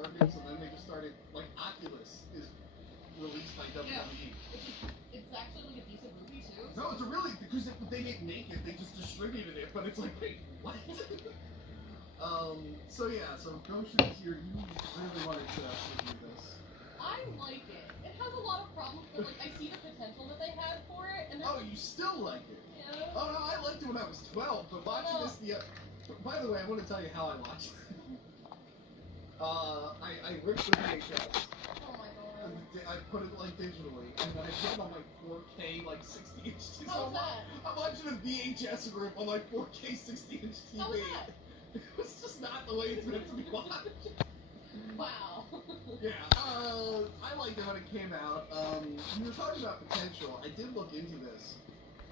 market, so then they just started, like, Oculus is released by WWE. Yeah. It's actually like a decent movie too. No, it's a really, because they made Naked, they just distributed it, but it's like, wait, what? So yeah, so Ghost here, you really wanted to review this. I like it. It has a lot of problems, but like I see the potential that they had for it. And oh, you still like it? Yeah. Oh no, I liked it when I was 12, but watching this by the way, I want to tell you how I watched it. I ripped the VHS. Oh my god. I put it like digitally, and then I put it on my 4K like 60-inch TV. How's that? I'm watching a VHS rip on my 4K 60-inch TV. How was that? It was just not the way it's meant to be watched. Wow. Yeah, I liked it when it came out. You were talking about potential. I did look into this.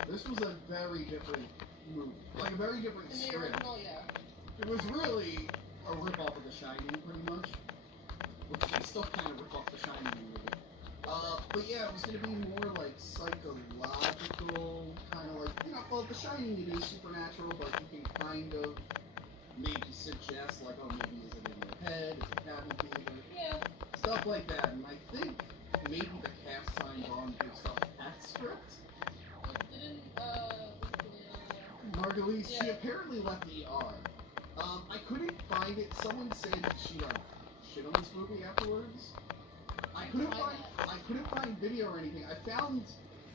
This was a very different movie. Like, a very different In the script. original, yeah. It was really a rip-off of The Shining, pretty much. Which they still kind of rip off The Shining movie. But yeah, it was going to be more, like, psychological, kind of like, you know, well, The Shining, it is supernatural, but you can kind of maybe suggest, like, oh, maybe is it in their head, is it cabin fever? Yeah. Stuff like that, and I think maybe the cast signed on based off that script. Didn't, Margulies, yeah. she apparently left ER. I couldn't find it. Someone said she, like, shit on this movie afterwards. I couldn't find video or anything. I found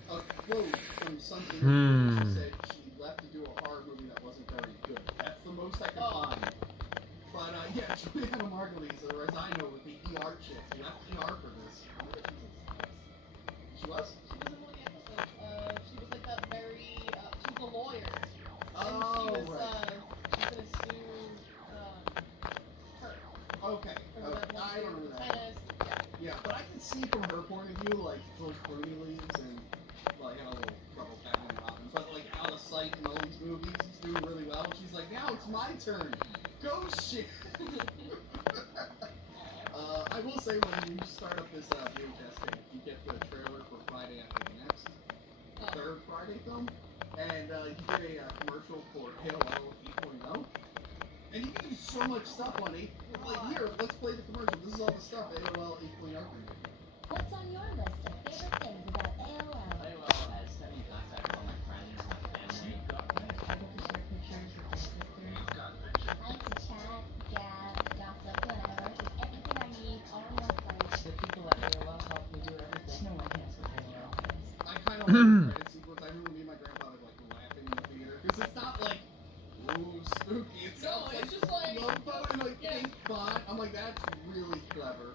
a quote from something where she said she left to do a horror movie that wasn't very good. That's the most I could find. But, yeah, Juliana Margulies, or as I know, with the ER chick, she left ER for this. She was? She was in one of the episodes. She was like that very, she was a lawyer. And Oh, she was, right. she's gonna sue, her. Okay. I don't remember that. Tennis, Yeah, but I can see from her point of view, like, George Clooney leaves and, like, had a little trouble catching Robin. But, like, out of sight in all these movies, he's doing really well. She's like, now it's my turn. Go shit. I will say, when you start up this VHS thing, you get the trailer for Friday After the Next, the third Friday film, and you get a commercial for AOL 8.0. And you can do so much stuff on 8. Like, here, let's play the commercial. This is all the stuff AOL 8.0 can do. What's on your list of favorite things about AOL? AOL has sent me contacts with all my friends, my family. I get to share pictures with my sisters. I like to chat, gab, gossip, whatever. Just everything I need, all in one place. The people at AOL help me do everything. No one has what AOL has. I kind of like the credit sequence. I remember me and my grandfather, like, laughing in the theater. Because it's not like, ooh, spooky. It's just like love boat and, like, yeah. pink font. I'm like, that's really clever.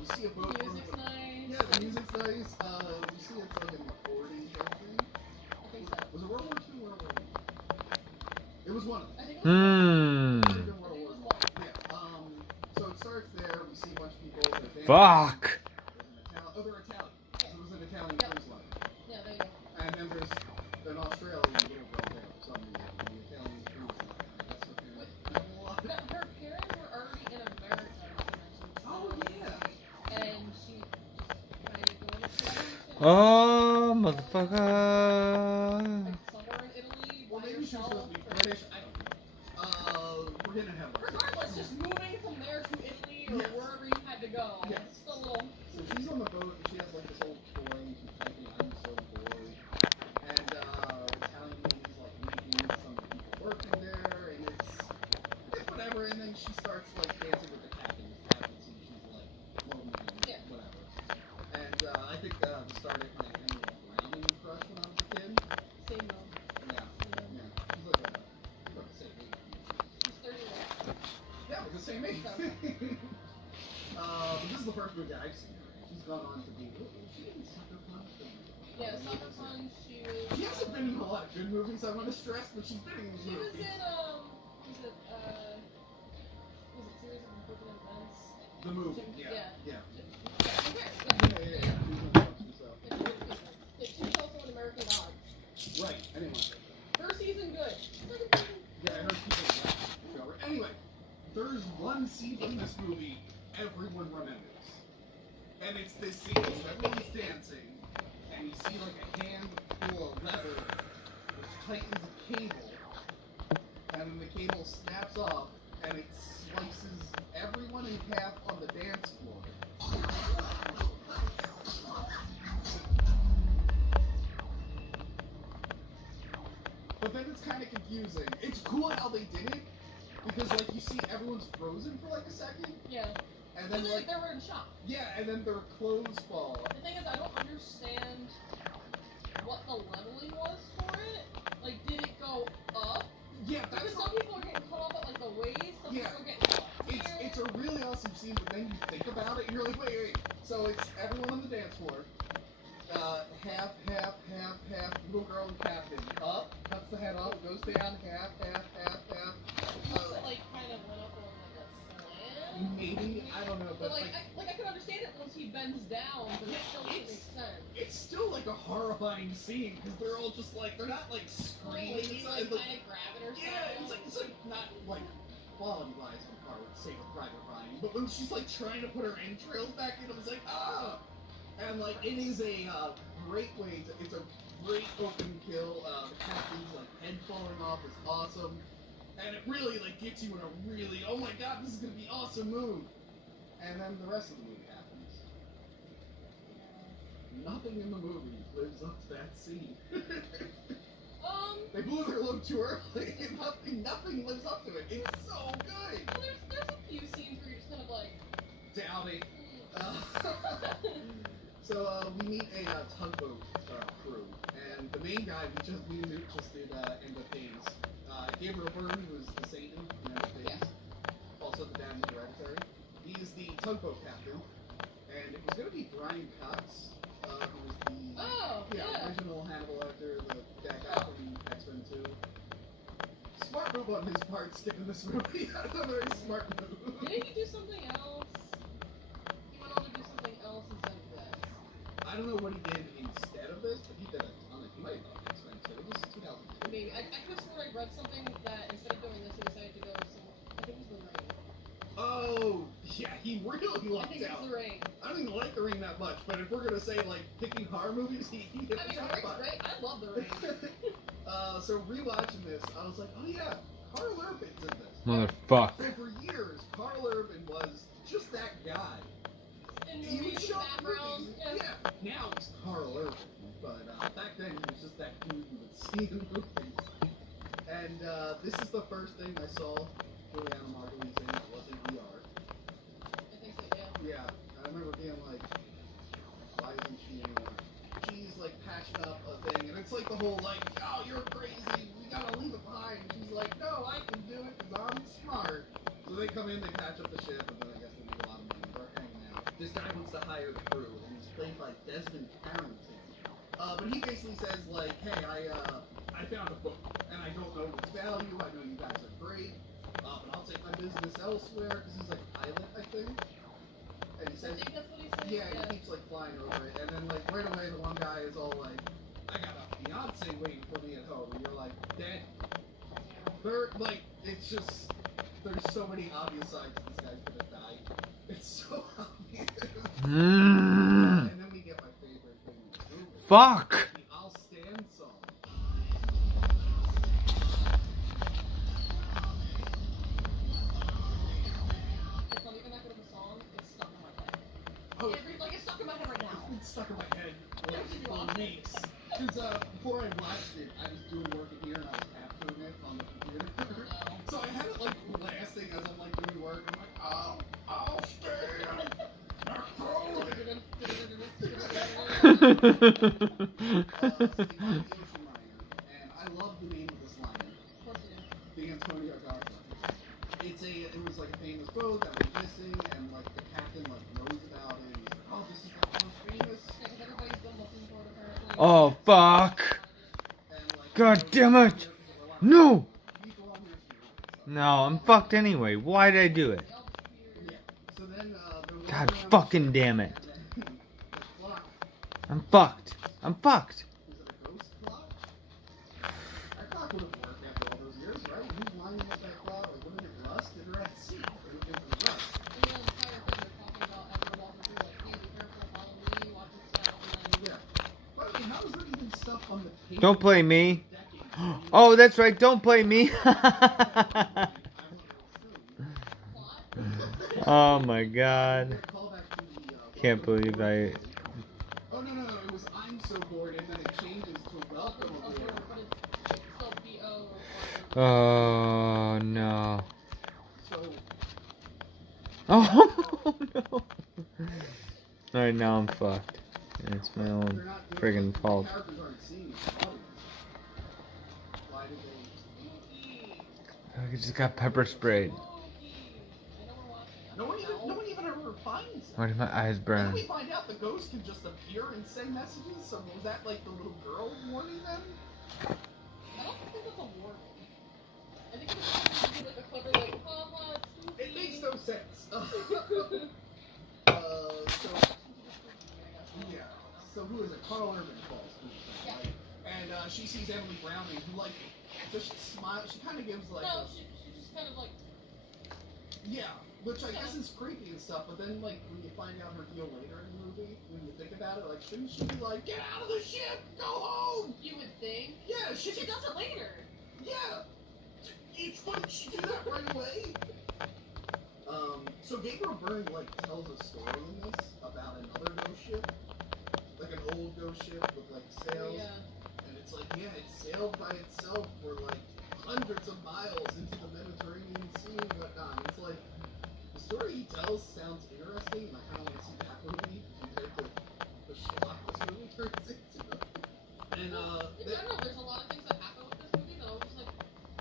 We see a boat The from... music's nice. Yeah, the music's nice. We see it's like an recording type thing. I think so. Was it World War II or World War I? It was one of them. I think it was It might have been I World think it War was one. Yeah, so it starts there, we see a bunch of people, they're Fuck! they're Italian. So it was an Italian Yep. cruise line. Yeah, there you go. And then there's an Australian little girl there for some reason, the Italian cruise line. That's what they're But her parents were already in America when she was Oh, yeah. and she decided to go to Italy. Oh, motherfucker! Like somewhere in Italy Well, by maybe she was herself. supposed to be British, I don't know. We're getting ahead of ourselves. Regardless, just moving from there to Italy or Yes. wherever you had to go. Yes. It's still a little. So she's on the boat and she has like this old toy and she's typing, I'm so bored. And Italian lady's like making some people working there and it's whatever, and then she starts like dancing with the captain. The captain sees she's like lonely and whatever. And I think started my Emily Browning crush when I was a kid. Same though. Yeah. Yeah. She's like the same age. She's 31. Yeah, we're the same age. But this is the first movie I've seen her. She's gone on to be. Was she in Sucker Punch? Yeah, Soccer Punch. She was. She hasn't been in a lot of good movies, I want to stress, but she's been in She was movies. in was it Series of Unfortunate Events? The movie, Yeah. yeah. Yeah. Yeah. She was in Punch and stuff. Yeah, she was also in American Gods. Right, anyway. Her season good. Second season. Yeah, I heard people like the show. Anyway, there's one scene from this movie everyone remembers. And it's this scene where everyone's dancing, and you see like a hand pull a lever which tightens a cable, and then the cable snaps off, and it slices everyone in half on the dance floor. But then it's kind of confusing. It's cool how they did it, because like you see everyone's frozen for like a second, Yeah. and then like they were in shock. yeah, and then their clothes fall. The thing is, I don't understand what the leveling was for it. Like, did it go up? Yeah, Because that's some people are getting cut off at like the waist, some Yeah. people are getting cut here. it's a really awesome scene, but then you think about it, and you're like, wait. So it's everyone on the dance floor. Half, little girl and captain. Up, cuts the head off, goes down, half. So it like kind of went up on like a slant. Maybe, I don't know, But but like I could understand it once he bends down, but it still doesn't make sense. it's still like a horrifying scene, because they're all just like, they're not like screaming. Maybe It's like like, kind of grab it or something. yeah, it's like not like quality wise on par with Saving Private Ryan, but when she's like trying to put her entrails back in, I was like, ah! And like, it is a great way to, it's a great open kill. The captain's like head falling off is awesome, and it really like gets you in a really, oh my god, this is gonna be awesome mood. And then the rest of the movie happens. Nothing in the movie lives up to that scene. They blew their load too early, and nothing lives up to it. It's so good. Well, there's a few scenes where you're just kind of like, Doubting. So we meet a tugboat crew, and the main guy we just did End of Days. Gabriel Byrne, who was the Satan in End of Days, also the dad in Hereditary. He is the tugboat captain, and it was going to be Brian Cox, who was the original Hannibal Lecter, that guy from X-Men 2. Smart move on his part, skipping this movie. A very smart move. didn't he do something else? He went on to do something else instead of this. I don't know what he did instead of this, but he did a ton of. He might have done X-Men 2. It was 2002. Maybe. I could have sworn I read something that instead of doing this, he decided to go some. I think it was The Ring. Oh, yeah, he really I lucked think it out. was The Ring. I don't even like The Ring that much, but if we're gonna say like picking horror movies, he hit I mean, the The Ring's jackpot. great. I love The Ring. So rewatching this, I was like, oh yeah, Carl Urban's in this. Motherfuck. So for years, Carl Urban was just that guy. In He would movies, show up in background, movies. Yeah, now he's Carl Urban, but back then he was just that dude you would see in movies. And this is the first thing I saw Juliana Margulies in that wasn't ER. I think so, yeah. Yeah, I remember being like, why isn't she anymore? She's like patched up a thing, and it's like the whole like, oh, you're crazy, we gotta leave it behind. And she's like, no, I can do it because I'm smart. So they come in, they patch up the ship, and then I guess they need a lot of money. They're hanging out. This guy wants to hire the crew, and he's played by Desmond Harrington. But he basically says like, hey, I found a book, and I don't know its value. I know you guys are great, but I'll take my business elsewhere because he's like a pilot, I think. And he I says, think that's what he said. yeah, he keeps like flying over it, and then like right away the one guy is all like, I got a fiance waiting for me at home, and you're like, dead. They're like, it's just, there's so many obvious signs that this guy's gonna die. It's so obvious. And then we get my favorite thing in this movie. Fuck. The I'll Stand song. It's not even that good of a song. It's stuck in my head. Oh, It's stuck in my head right now. it's been stuck in my head for weeks. Because before I watched it, I was doing work in here and I was capturing it on the computer. So I had it like blasting as I'm like doing work. I'm like, oh, I'll stand. And I love the name of this lion, the Antonio Garza. It was like a famous boat that was missing, and like the captain like knows about it. He's like, oh, this is the most famous. Because everybody's been looking for it apparently. Oh, fuck. And, like, God damn it. No. No, I'm fucked anyway. Why did I do it? Yeah. So then, God fucking damn it. I'm fucked. I'm fucked. Is it a ghost clock? That clock would have worked after all those years, right? Who's lining up that clock? Like, wouldn't it rust? It would have seat. It would give it rust. And the entire thing they're talking about as they're walking through, like, hey, be careful, follow me, watch this stuff, and then... Yeah. But I mean, how is there even stuff on the table? Don't play me. Decades? Oh, that's right. Don't play me. I want to assume. Oh my god. Callback to the, Can't believe I. Oh no, it was I'm so bored, and then it changes to welcome aboard. But it's still B-O or Oh no. So, Oh no. Alright, now I'm fucked. It's my they're own not doing friggin' the fault. characters aren't seeing the audience. Why did they? I just got pepper sprayed. No one even ever finds Why it. did my eyes And then burn? we find out the ghost can just appear and say messages. So was that like the little girl warning them? I don't think that's a warning. I think it's just like a clever, like, haha, it's spooky. It makes no sense. Yeah. So who is it? Carl Urban falls. Yeah. Right? And she sees Emily Browning, who like just smiles. She kind of gives like. No, she just kind of like. Yeah, which I guess is creepy and stuff. But then like when you find out her deal later in the movie, when you think about it, like shouldn't she be like, get out of the ship, go home? You would think. Yeah, She does it later. Yeah. It's funny she do that right away. So Gabriel Byrne like tells a story in this about another ghost ship, like an old ghost ship with like sails, Yeah. and it's like it sailed by itself for like hundreds of miles into the Mediterranean Sea and whatnot. It's like the story he tells sounds interesting, and I kind of want to see that movie compared to the schlock this movie turns into. And In general, there's a lot of things that happen with this movie that I was just like,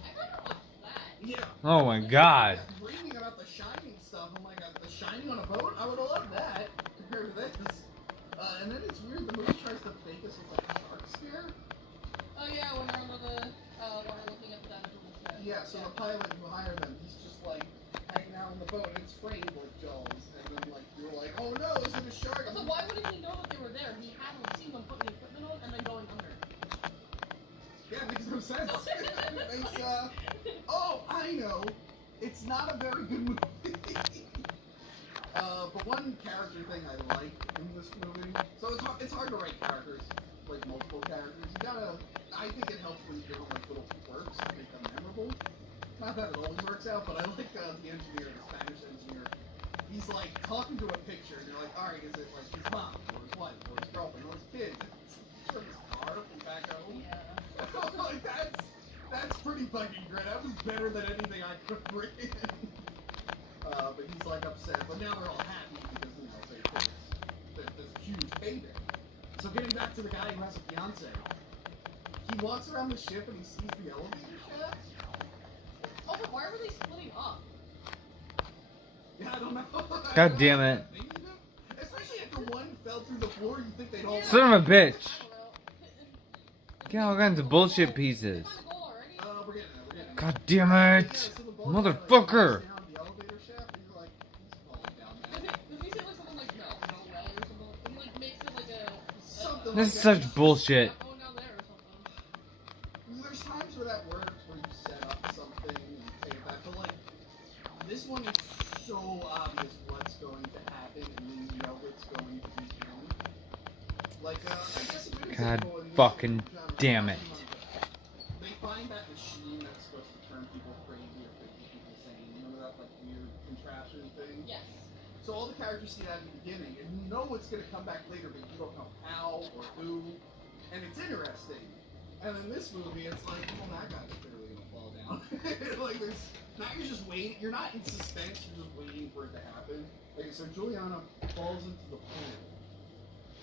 I'd rather watch that. yeah. Oh my god. Yeah, reading about the Shining stuff, I'm like, the Shining on a boat? I would have loved that compared to this. And then it's weird, the movie tries to fake us with like a shark scare. Oh yeah, when they're under the water looking at the dinosaurs and shit. Yeah, so the pilot who hired them, he's just like hanging out on the boat and it's framed like Jaws. And then like, you're like, oh no, is it a shark? So why wouldn't he know that they were there? He hadn't seen them putting the equipment on and then going under. Yeah, it makes no sense. It makes, oh, I know. It's not a very good movie. But one character thing I like in this movie, so it's hard to write characters, like multiple characters. You gotta, I think it helps when you give them like little quirks to make them memorable. Not that it always works out, but I like the engineer, the Spanish engineer. He's like talking to a picture, and you're like, alright, is it like his mom, or his wife, or his girlfriend, or his kid? It's from his car from back home. Yeah. Like that's pretty fucking great. That was better than anything I could have written. But he's like upset. But now they're all happy because they think it's this huge payday. So getting back to the guy who has a fiance, he walks around the ship and he sees the elevator shaft. Oh, but why were they splitting up? Yeah, I don't know. God damn it. Especially after one fell through the floor, you think they'd all. Son of a bitch. I don't know. Get all kinds of bullshit pieces. We're getting it. God damn it. Motherfucker. This is such bullshit. There's times where that works, where you set up something and take it back, but like, this one is so obvious what's going to happen, and then you know it's going to be done. Like, I guess a good God example in this fucking genre, damn it. they find that machine that's supposed to turn people crazy or 50 people sane. Remember that, like, weird contraption thing? Yes. So all the characters see that in the beginning, and you know it's going to come back later, but you don't know how or who, and it's interesting. And in this movie, it's like, well, that guy's clearly going to fall down. Like, now you're just waiting, you're not in suspense, you're just waiting for it to happen. Like, so Juliana falls into the pool,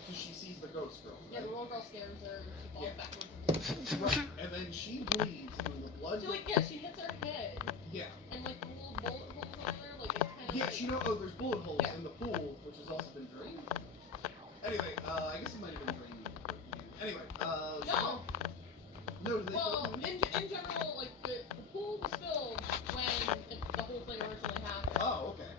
so she sees the ghost girl. Yeah, Right? the little girl scares her, she falls Yeah. backwards. Right, and then she bleeds, and the blood... She hits her head, Yeah. and like the little bullet holes on there, like it's kind of... Yes, you know, there's bullet holes Yeah. in the pool, which has also been drained. Anyway, I guess it might have been drained. Anyway, No! No, they Well, don't. in general, like, the pool was filled when the whole thing originally happened. Oh, okay.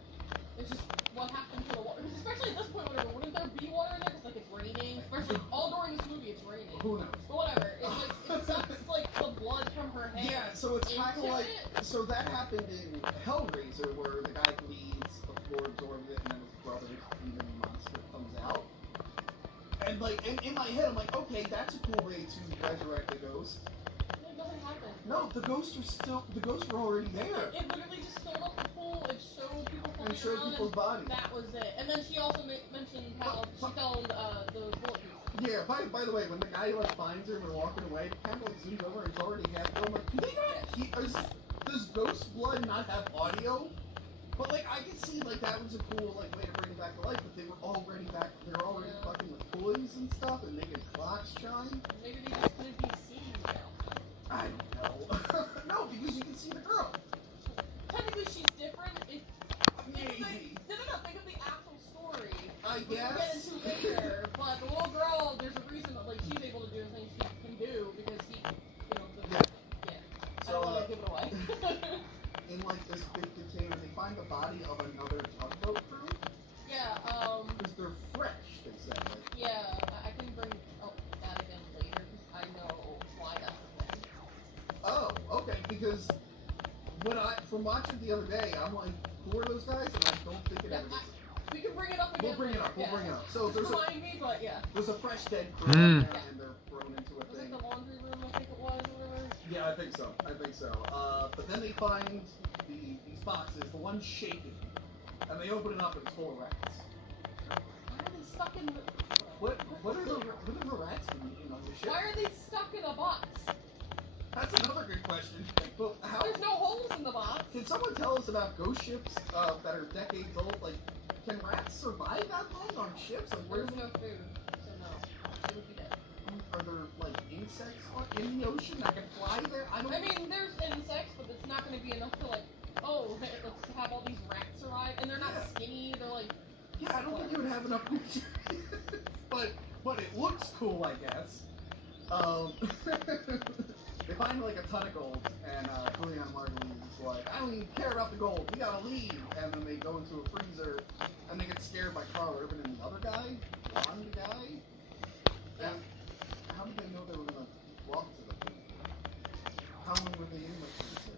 It's just what happened to the water. Especially at this point, whatever, wouldn't there be water in there? Because, like, it's raining. Especially all during this movie, it's raining. Who knows? But whatever. It's like, it sucks, like, the blood from her head. Yeah, so it's kind of into like, it. so that happened in Hellraiser, where the guy bleeds, the floor absorbs it, and then his brother's demon monster comes out. And like, in my head, I'm like, okay, that's a cool way to resurrect the ghost. It doesn't happen. No, the ghosts were already there. It literally just filled up the pool. It showed people floating showed around, people's and bodies. that was it. And then she also mentioned how she found the bullet pieces. Yeah, by the way, when the guy like finds her and they're walking away, the camera like zooms over and it's already half. I'm like, do they not? Does Ghost Blood not have audio? But like, I can see like that was a cool like way to bring it back to life. But they were already fucking with toys and stuff and making clocks chime. Maybe they just couldn't be seen. I don't know. No, because you can see the girl. Technically, she's different. Think of the actual story. I Which guess. we'll get into later. But the little girl, there's a reason that like she's able to do the things she can do because he, yeah. So, I don't want to give it away. In like this big container, they find the body of another tugboat crew. Yeah. Because they're fresh, they said. Like, Yeah, I can bring that again later because I know why that's a thing. oh, okay. Because from watching it the other day, I'm like, who are those guys? And I don't think it ever. We can bring it up again. We'll bring it up. later, We'll bring it up. So Just remind me, but yeah. there's a fresh dead crew out there, and they're thrown into a Was it thing. the laundry room? I think it was, or whatever. Yeah, I think so. But then they find these boxes, the one's shaking, and they open it up and it's full of rats. Why are they stuck in the? What are the rats been eating on the ship? Why are they stuck in a box? That's another good question. But how? There's no holes in the box. Can someone tell us about ghost ships that are decades old? Like, can rats survive that long on ships? Like, where's There's no food, so no. They would be dead. are there like insects in the ocean that can fly there? I mean, there's insects, but it's not going to be enough to like, oh, let's have all these rats survive, and they're not skinny. They're like. Yeah, I don't think you would have enough but it looks cool, I guess. They find like a ton of gold, and Julian Margulies is like, I don't even care about the gold, we gotta leave. And then they go into a freezer, and they get scared by Carl Urban and the other guy, Juan the guy. And how did they know they were gonna walk to the freezer? How long were they in the freezer?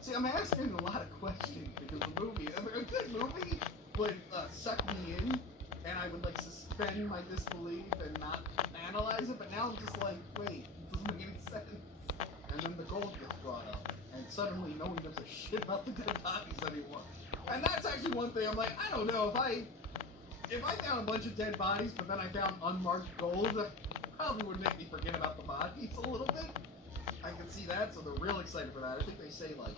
See, I'm asking a lot of questions because the movie, a good movie would suck me in, and I would like suspend my disbelief and not analyze it. But now I'm just like, wait, it doesn't make any sense. And then the gold gets brought up, and suddenly no one gives a shit about the dead bodies anymore. And that's actually one thing I'm like, I don't know, if I found a bunch of dead bodies, but then I found unmarked gold, that probably would make me forget about the bodies a little bit. I can see that, so they're real excited for that. I think they say like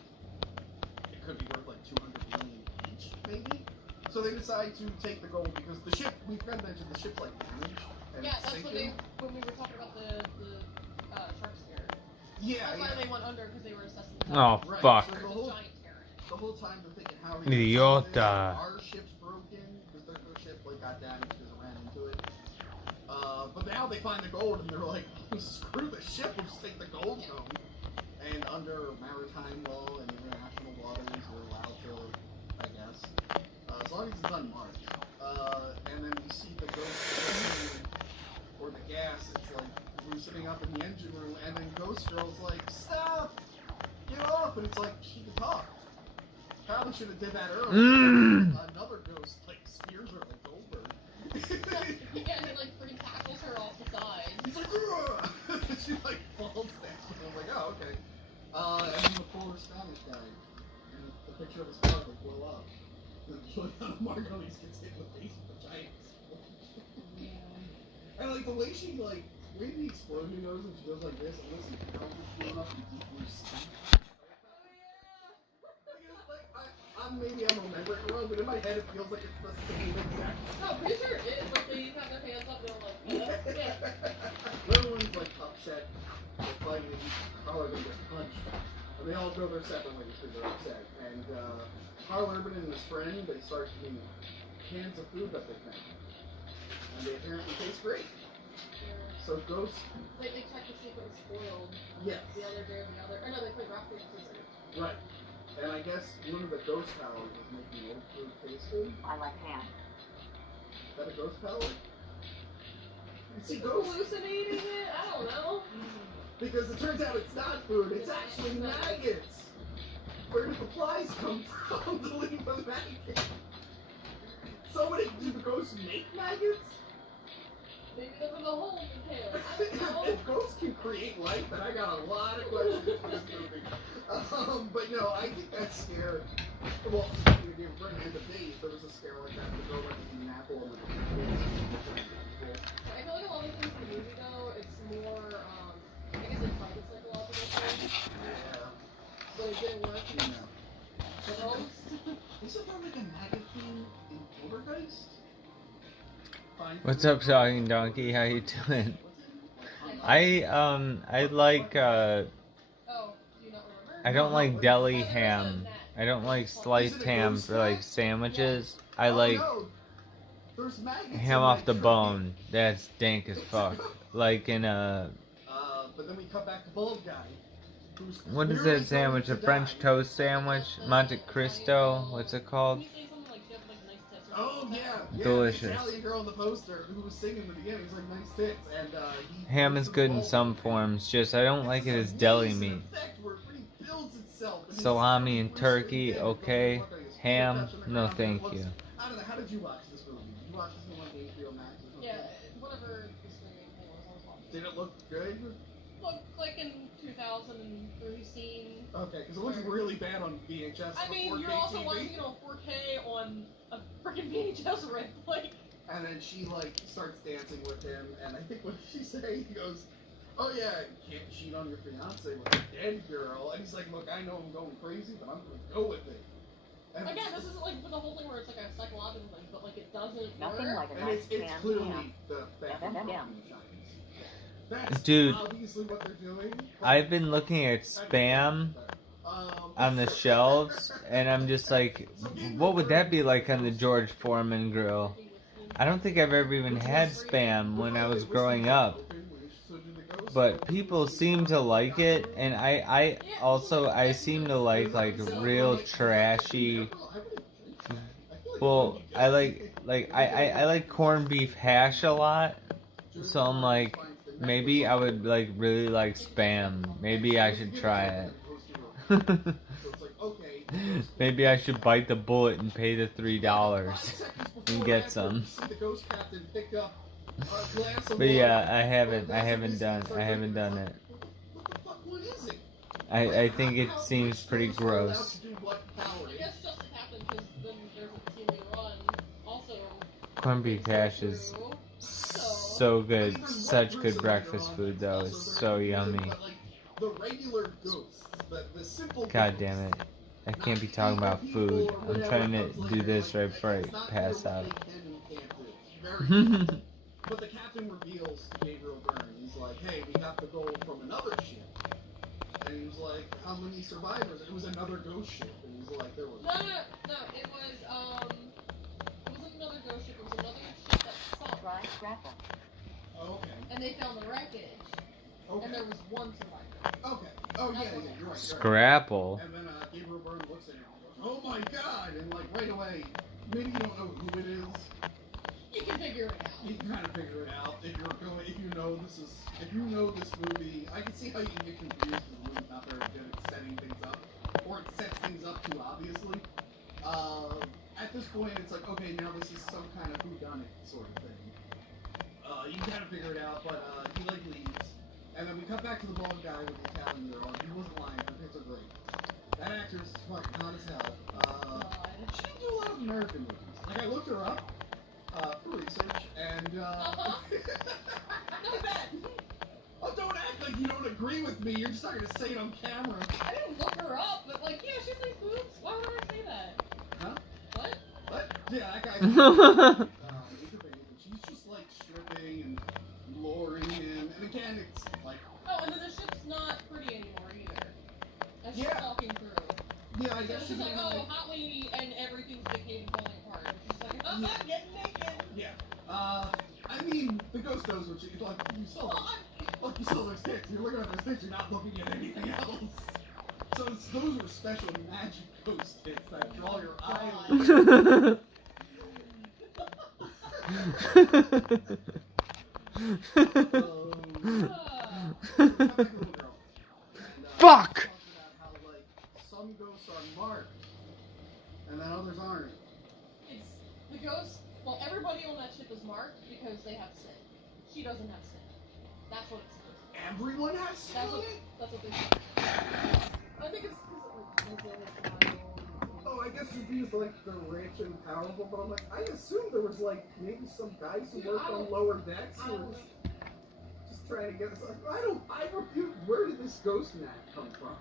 it could be worth like 200 million each, maybe. So they decide to take the gold because the ship, we mentioned the ship's like damaged and Yeah, that's sinking. when we were talking about the shark scare. Yeah, That's why they went under because they were assessing the Oh, Right, fuck. so the whole time they're thinking, how are we Idiota. gonna solve this? Our ship's broken because their ship like got damaged because it ran into it. But now they find the gold and they're like, screw the ship, we'll just take the gold home. And under maritime law and international waters, we're allowed to, I guess, as long as it's unmarked. And then we see the ghost or the gas, it's like loosening up in the engine room, and then Ghost Girl's like, stop! Get off! And it's like, she can talk. Probably should have did that earlier. Another ghost, like, spears her like Goldberg. Yeah, and he like freaking tackles her off the side. He's like, ugh! She like falls down. I was like, oh, okay. And then the poor Spanish guy, and the picture of his car would blow up. And Juliana Margulies gets hit in the face with a giant explosion. And like the way she like, the way the explosion goes and she goes like this, and listen, how it's blown up in deep blue sea. Maybe I'm remembering it wrong, but in my head it feels like it's the same exact. No, pretty sure it is. Like they have their hands up, they're like, yeah. Everyone's like upset. They're fighting. Carl Urban gets punched, and they all go their separate ways because they're upset. And Carl Urban and his friend, they start eating cans of food that they found, and they apparently taste great. So Ghost. They checked to see if it was spoiled. Yes. The other day or the other. Or no, they put rock paper scissors. Right. And I guess one of the ghost powers is making old food taste good. I like ham. Is that a ghost power? You see, ghosts. Hallucinating it? I don't know. Because it turns out it's not food, it's actually maggots. Where did the flies come from to leave the maggots? So do the ghosts make maggots? Maybe there was a hole in the tail. I don't know. If ghosts can create life, then I got a lot of questions for this movie. But no, I think that scare. Well, if you bring in the base, there was a scare like that. The girl went to an apple and I feel like a lot of things in the movie, though, it's more, I guess it's like a psychological thing. yeah. But it didn't work. The ghost. Isn't there like a maggot thing in Poltergeist? What's up, Talking Donkey? How you doing? I like Oh, do you not remember? I don't like deli ham. I don't like sliced ham for like sandwiches. I like There's maggots ham in off my the turkey. bone. That's dank as fuck. Like in a But then we come back to Bald Guy. Who's what is clearly that sandwich? A going to French die. toast sandwich? Monte Cristo? What's it called? Can you say something like she has, like, nice tits or Oh something? yeah, Delicious. The Italian girl on the poster who was singing in the beginning was like nice tits, and he Ham is good in Bald some Guy. forms, just I don't like it It's as this deli amazing meat. effect where it rebuilds itself, and Salami he's and really turkey, dead, okay. but the motherfucker is Ham, touching the no ground. thank What's- you. I don't know. How did you watch this movie? Did you watch this one on HBO Max or something? Yeah, whatever the streaming thing was, I was watching. Did it look good? Looked like in 2003 scene. Okay, because it looks really bad on VHS. I mean, 4K you're also TV. watching, 4K on a freaking VHS rip. Like, And then she like starts dancing with him, and I think what did she say? He goes, "Oh yeah, you can't cheat on your fiance with a dead girl." And he's like, "Look, I know I'm going crazy, but I'm gonna go with it." And again, this isn't like the whole thing where it's like a psychological thing, but like it doesn't Nothing work. like a and nice it's pan clearly ham. the back Yeah. That's Dude, obviously what they're doing. but- I've been looking at spam on the shelves, and I'm just like, what would that be like on the George Foreman grill? I don't think I've ever even had spam when I was growing up, but people seem to like it, and I seem to like real trashy. Well, I like corned beef hash a lot, so I'm like, maybe I would like really like spam. Maybe I should try it. Maybe I should bite the bullet and pay the $3 and get some. But yeah, I haven't done it. What the fuck? What is it? I think it seems pretty gross. I guess just to happen because then there's a scene later on. Also, Corned beef hash is so good. Such good breakfast food though. It's so yummy. The regular ghosts, the simple God damn it. I can't be talking about food. I'm trying to do this right before I pass out. But the captain reveals to Gabriel Byrne, he's like, "Hey, we got the gold from another ship." And he was like, "How many survivors?" It was another ghost ship. And he was like, "There was." no, it wasn't another ghost ship. It was another ship that sunk, Dry scrapple. Oh, okay. and they found the wreckage, and Okay. there was one survivor. Okay. Oh, yeah, you're right. You're right. Scrapple. And then Gabriel Byrne looks at him and goes, "Oh my god!" And like right away, maybe you don't know who it is. You can figure it out. You can kind of figure it out if you know this movie. I can see how you can get confused because the movie's not very good at setting things up, or it sets things up too obviously. At this point, it's like, okay, now this is some kind of whodunit sort of thing. You can kind of figure it out, but he like leaves, and then we cut back to the bald guy with the Italian girl. He wasn't lying; her tits are great. That actress is fucking hot as hell. She didn't do a lot of American movies. Like I looked her up. For research, and No bad. Oh, don't act like you don't agree with me. You're just not gonna say it on camera. I didn't look her up, but like, yeah, she's like boobs. Why would I say that? Huh? What? What? Yeah, that guy. She's just like stripping and luring him, and again, it's like. Oh, and then the ship's not pretty anymore either. As she's Yeah. walking through. Yeah, I So guess she's like, oh, hot lady, and everything's decaying and falling apart. And she's like, I'm not getting naked. Yeah. I mean, the ghost knows what you like. You saw. Look, you saw those tits. You're looking at those tits. You're not looking at anything else. So those were special magic ghost tits that draw your eye. Fuck! How, like, some ghosts are marked, and then others aren't. It's the ghost. Well, everybody on that ship is marked because they have sin. she doesn't have sin. That's what it's supposed to be. Everyone has sin That's in what, it? that's what they say. I think it's because Oh, I guess it's because like they're rich and powerful, but I'm like, I assumed there was like maybe some guys who worked on lower decks who were just trying to get us. I refuse. Where did this ghost mat come from?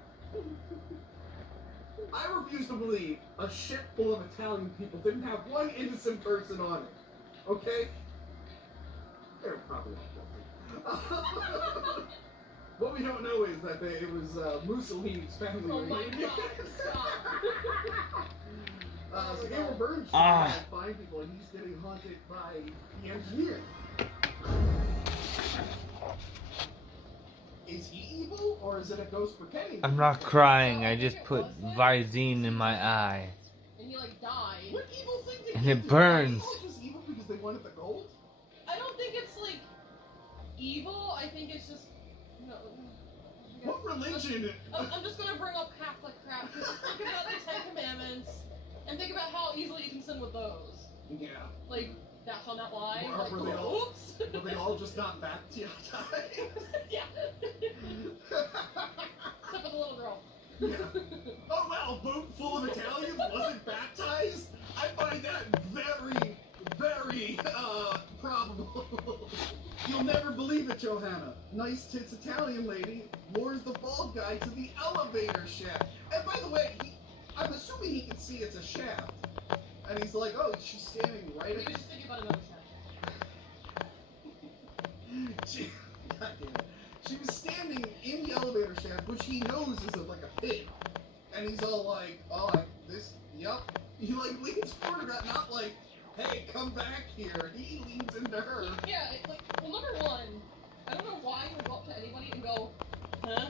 I refuse to believe a ship full of Italian people didn't have one innocent person on it. Okay? They're probably all guilty. What we don't know is that it was Mussolini's family. Oh my god, stop. So Gabriel Burns trying to find people, and he's getting haunted by the engineer. Is he evil, or is it a ghost pretending? I'm not crying. I just put Visine in my eye. And he like died. What evil thing did And he it do? burns. Are they all just evil because they wanted the gold? I don't think it's like evil. I think it's just What religion? I'm just gonna bring up Catholic crap. Just think about the Ten Commandments and think about how easily you can sin with those. Yeah. Like, thou shalt not lie. Like, Were they all? oops. Were they all just not baptized? Yeah. Except for the little girl. Yeah. Oh wow, a boat full of Italians wasn't baptized? I find that very, very probable. You'll never believe it, Johanna. Nice tits Italian lady lures the bald guy to the elevator shaft. And by the way, I'm assuming he can see it's a shaft. And he's like, oh, she's standing right He at was just thinking about another shaft. God damn it. She was standing in the elevator shaft, which he knows is like a pit. And he's all like, oh, yup. He like leans forward, not like, hey, come back here. He leans into her. Yeah, well, number one, I don't know why he would go up to anybody and go, huh?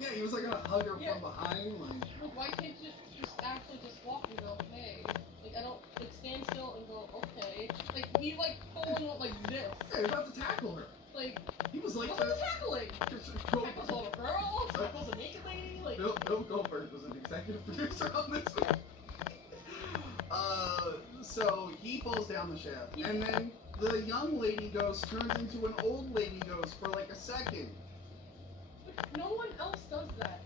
Yeah, he was like gonna hug her Yeah. from behind, like. Why can't you just actually just walk and go, hey? Like, I don't, like, stand still and go, okay. Like, he, like, pulling up like this. Yeah, he's about to tackle her. Like, He was like, what's the tackling? Go, Tackles a little girl, tackles a naked lady, like... Bill Goldberg was an executive producer on this one. So he falls down the shaft, and then the young lady ghost turns into an old lady ghost for like a second. But no one else does that.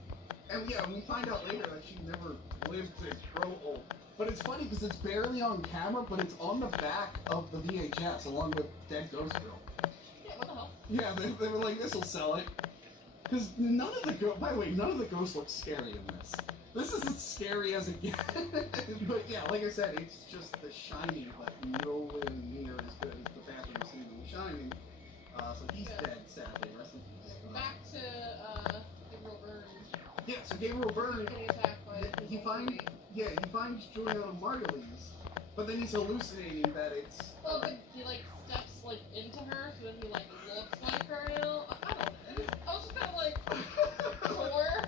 And yeah, we find out later that she never lived to grow old. But it's funny because it's barely on camera, but it's on the back of the VHS along with Dead Ghost Girl. Yeah, what the hell? Yeah, they were like, this'll sell it. Because none of the by the way, none of the ghosts look scary in this. This is as scary as it gets. But yeah, like I said, it's just The Shining, but nowhere near as good as the bathroom scene in The Shining. So he's dead, sadly. Rest in peace. Back to, Gabriel Burns. Yeah, so Gabriel Byrne, Getting attacked by he finds Juliana Margulies, but then he's hallucinating that it's. Well, he, like, steps, like, into her, so then he, like, looks like her now. I don't know. I was just kind of like, sure.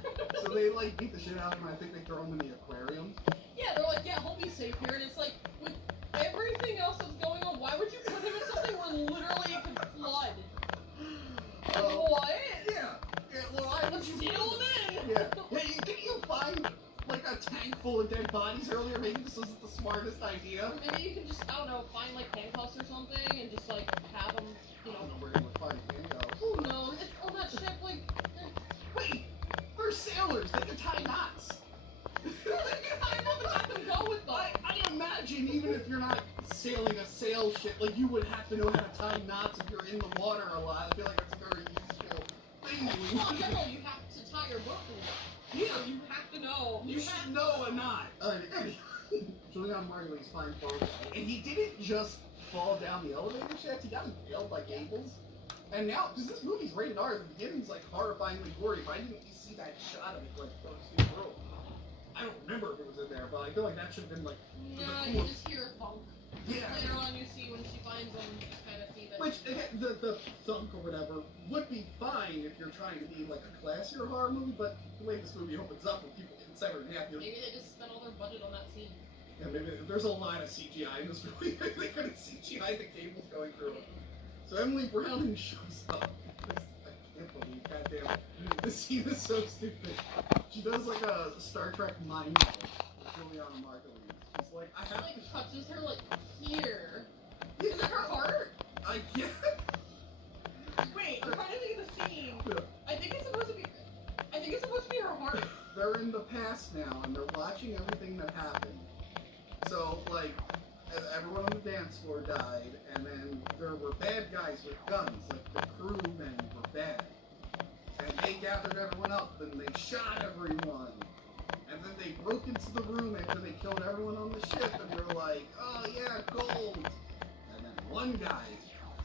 So they like beat the shit out of him. I think they throw him in the aquarium. Yeah, they're like, yeah, he'll be safe here. And it's like, with everything else that's going on, why would you put him in something where literally it could flood? What? Yeah. Well, I Let's seal him in. Yeah. Hey, didn't you find like a tank full of dead bodies earlier? Maybe this isn't the smartest idea. Maybe you can just, I don't know, find like handcuffs or something and just like have them, you I don't know. know where you would find handcuffs. Who knows? It's on that ship, like. Wait, we're sailors. They can tie knots. I know, but have them go with them. I imagine even if you're not sailing a sail ship, like you would have to know how to tie knots if you're in the water a lot. I feel like that's a very useful thing. Well, in general, you have to tie your boat to it. Yeah. So you have to know. You should know a knot. Anyway, Julian Margulies finds both, and he didn't just fall down the elevator shaft. He got impaled by cables. And now, because this movie's rated R, the beginning's like horrifyingly gory. If I didn't see that shot of it, like, oh, Steve Earle, I don't remember if it was in there, but I feel like that should have been like. Yeah, you just hear a thunk. Yeah. Later on, you see when she finds them, you just kind of see that. Which, again, the thunk or whatever would be fine if you're trying to be like a classier horror movie, but the way this movie opens up with people getting severed in half, Maybe they just spent all their budget on that scene. yeah, maybe there's a lot of CGI in this movie. They couldn't CGI the cables going through it. So Emily Browning shows up. I can't believe, goddamn, this scene is so stupid. She does like a Star Trek mind meld with Juliana Margulies. She's like, I She have like to. touches her like here. Yeah, Is it her heart? I get. dance floor died, and then there were bad guys with guns, like the crewmen were bad. And they gathered everyone up, and they shot everyone. And then they broke into the room after they killed everyone on the ship, and they're like, oh yeah, gold. And then one guy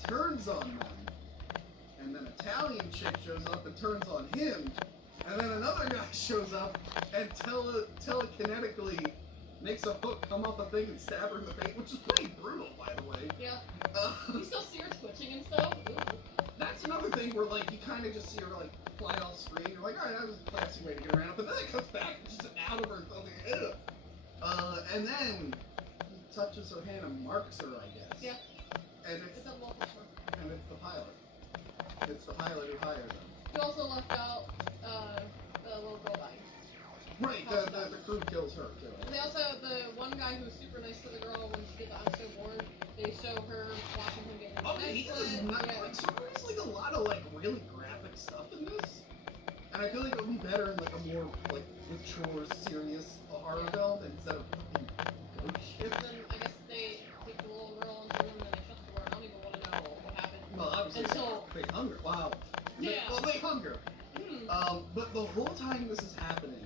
turns on them, and then Italian chick shows up and turns on him, and then another guy shows up and telekinetically makes a hook come off a thing and stab her in the face, which is pretty brutal, by the way. Yeah. You still see her twitching and stuff? Ooh. That's another thing where, like, you kind of just see her, like, fly off screen. You're like, alright, that was a classy way to get around. But then it comes back and just out of her and something. And then he touches her hand and marks her, I guess. Yeah. And It's it's a local shore. and it's the pilot. It's the pilot who hired them. You also left out the little girl dying. Right, the crew kills her, too. They also, the one guy who was super nice to the girl when she did the I'm so bored, they show her watching him getting Oh, he does not, like, so there's, like, a lot of, like, really graphic stuff in this. And I feel like it would be better in, like, a more, like, mature, serious horror film instead of fucking ghost shit. And then I guess they take the little girl into the room and then they shut the door. I don't even want to know what happened. Well, obviously, Until- they hunger. Wow. Yeah. They hunger. Hmm. But the whole time this is happening,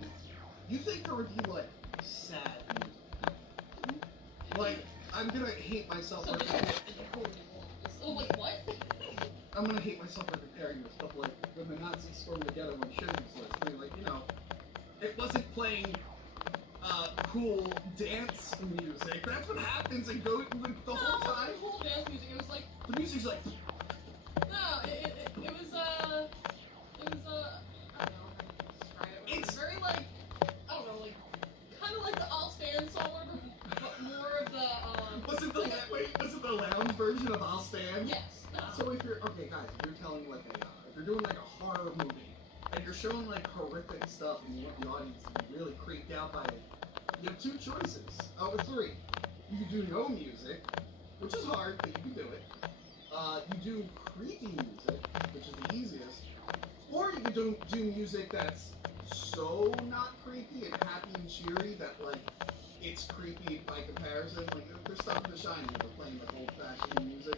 you think there would be, like, sad music. Like, I'm gonna hate myself So for just oh, wait, what? I'm gonna hate myself for comparing this, but like when the Nazis stormed together when Schindler's List, I mean, like, you know, it wasn't playing cool dance music. That's what happens and go like, the whole time. The whole dance music, it was like, The music's like, no, it was, I don't know how to describe it. It was very like, I don't know, like, kind of like the I'll Stand song, but more of the, was it the lounge version of I'll Stand? yes. So if you're, okay guys, if you're telling like if you're doing like a horror movie, and you're showing like horrific stuff and you want the audience to be really creeped out by it, you have two choices. Or three. You can do no music, which is hard, but you can do it. You do creepy music, which is the easiest. Or you can do music that's so not creepy and happy and cheery that like it's creepy by comparison. Like there's stuff in The Shining where they're playing like old-fashioned music.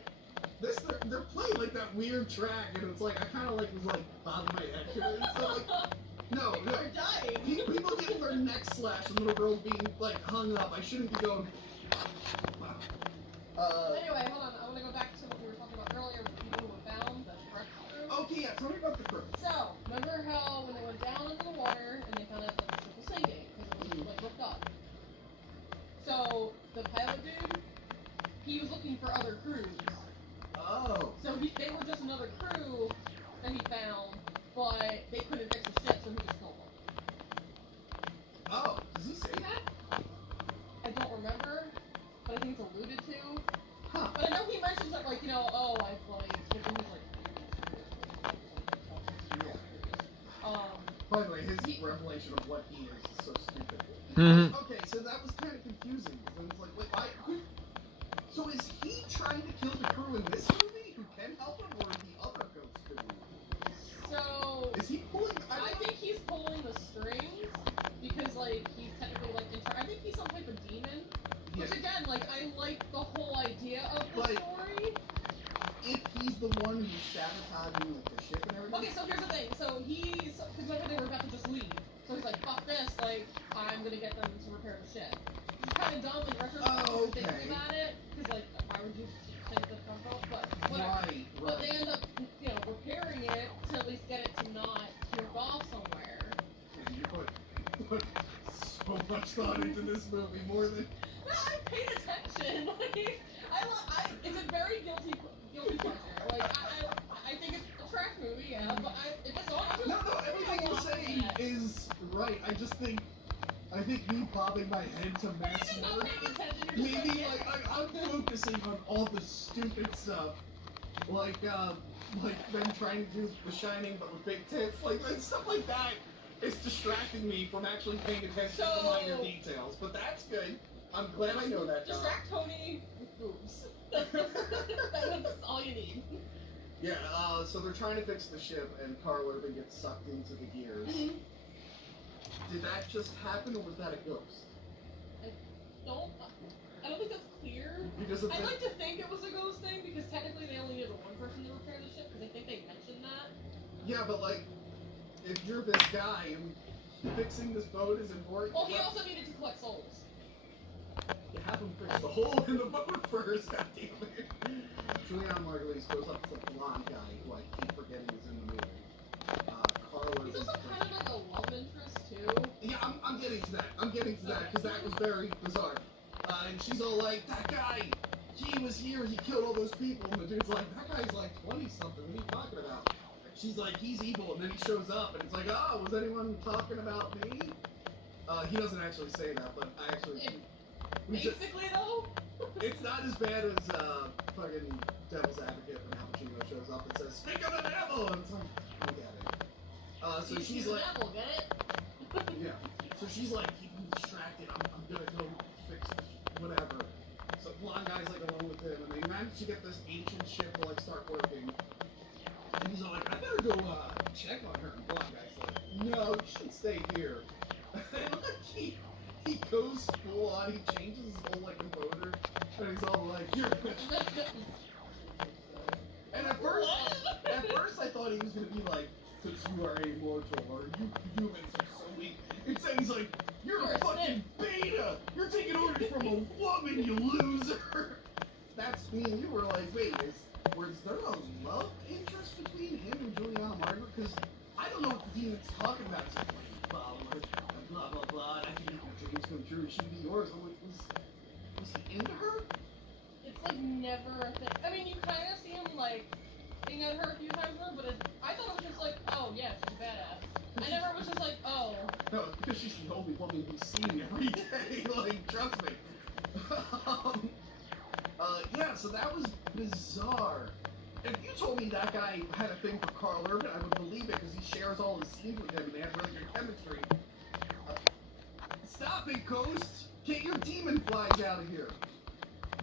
This they're playing like that weird track, and it's like I kind of like was like bobbing my head to it. So like, no, People are dying. people getting their necks slashed and little girls being like hung up. I shouldn't be going. Wow. Anyway, hold on. I want to go back to what we were talking about earlier with the people who were found, the correct crew. Okay, yeah. Tell me about the crew. So, remember how when they went down into the water and they found out that the ship was sinking because it was like ripped up. So the pilot dude, he was looking for other crews. Oh. So they were just another crew that he found, but they couldn't fix the ship, so he just killed them. Oh. Does he say that? I don't remember, but I think it's alluded to. Huh. But I know he mentions that, like, you know, oh, I've like, but then he's like, By the way, his revelation of what he is so stupid. Mhm. Okay, so that was kind of confusing. It was like, wait, so is he trying to kill the crew in this movie who can help him, or the other ghost movie? so Is he pulling? I think he's pulling the strings because, like, he's technically like in charge. I think he's some type of demon. Yeah. Which again, like, I like the whole idea of the But- story. If he's the one who's sabotaging like the ship and everything. Okay, so here's the thing. So because remember they were about to just leave. So he's like, fuck this, like, I'm gonna get them to repair the ship. Which is kind of dumb in retrospect Oh, if you okay. think about it. Because, like, why would you think the combo? But whatever. Right, But they right. end up, you know, repairing it to at least get it to not jerk off somewhere. You put so much thought into this movie, more than. No, I paid attention. Like, it's a very guilty pleasure. Like, I think it's a trash movie, yeah, but if it's on, No, everything you're saying is right. I think me bobbing my head to mess You're not work. paying attention. You're just Maybe like, I'm focusing on all the stupid stuff, like them trying to do The Shining but with big tits, like stuff like that. Is distracting me from actually paying attention to minor details, but that's good. I'm glad I know that. Distract Tony with boobs. That's all you need. Yeah. So they're trying to fix the ship, and Carl Urban gets sucked into the gears. Mm-hmm. Did that just happen, or was that a ghost? I don't think that's clear. Because of I'd the, like to think it was a ghost thing because technically they only needed one person to repair the ship because I think they mentioned that. yeah, but like, if you're this guy and fixing this boat is important, Well, he also needed to collect souls. you have him fix the hole in the boat first. Goddammit. Julian Margulies goes up to the blonde guy who I keep forgetting is in the movie. Carlos. He's also kind of like a love interest too. Yeah, I'm getting to that. Because that was very bizarre. And she's all like, that guy, he was here, he killed all those people. And the dude's like, that guy's like 20-something, what are you talking about? She's like, he's evil, and then he shows up, and it's like, oh, was anyone talking about me? He doesn't actually say that, but I actually... Basically, though? It's not as bad as fucking Devil's Advocate when Al Pacino shows up and says, speak of the devil! And it's like, I get it. So she's like... Devil, get it? Yeah. So she's like, keep him distracted. I'm gonna go fix this, whatever. So blonde guy's like alone with him, and they manage to get this ancient ship to like start working. And he's all like, I better go check on her. And blonde guy's like, no, you should stay here. And like he goes full on. He changes his whole like composure, and he's all like, you're. And at first I thought he was gonna be like, since you are immortal, or you humans are so weak. Instead, he's like, you're a fucking beta! You're taking orders from a woman, you loser! That's me and you were like, wait, was there a love interest between him and Juliana Margaret? Because I don't know what the demon's talking about. It's like, blah, blah, blah, I think your dreams come true, she be yours. I'm like, was he into her? It's like never a thing. I mean, you kind of see him like being at her a few times, but I thought it was just like, oh yeah, she's a badass. I never was just like, oh. No, because she's the only woman he's seen every day. Like, trust me. Yeah, so that was bizarre. If you told me that guy had a thing for Carl Urban, I would believe it because he shares all his scenes with him and they have really good chemistry. Stop it, Ghost! Get your demon flies out of here.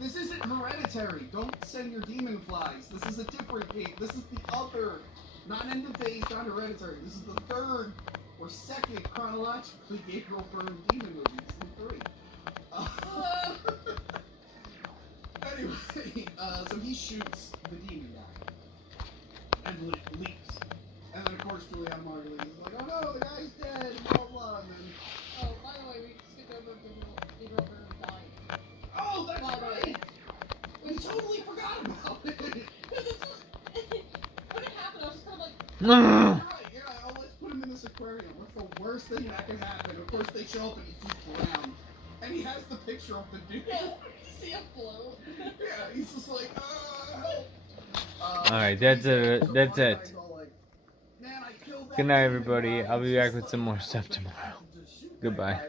This isn't Hereditary. Don't send your demon flies. This is a different game. This is the other, not end of days, not Hereditary. This is the third or second chronologically Gabriel Byrne demon movie. This is the three. Anyway, so he shoots the demon guy and leaps. And then of course Julianne Margulies is like, oh no, the guy's dead, blah blah. And then, oh, by the way, we skipped over Gabriel Byrne dying. oh, that's right! We totally forgot about it! When it happened, I was just kind of like, Right, yeah, oh, let's put him in this aquarium. What's the worst thing that can happen? Of course they show up and he's just drowned. And he has the picture of the dude. yeah, you see a float. Yeah, he's just like, Alright, that's it. That's it. Good night, everybody. I'll be back with some more stuff tomorrow. Goodbye.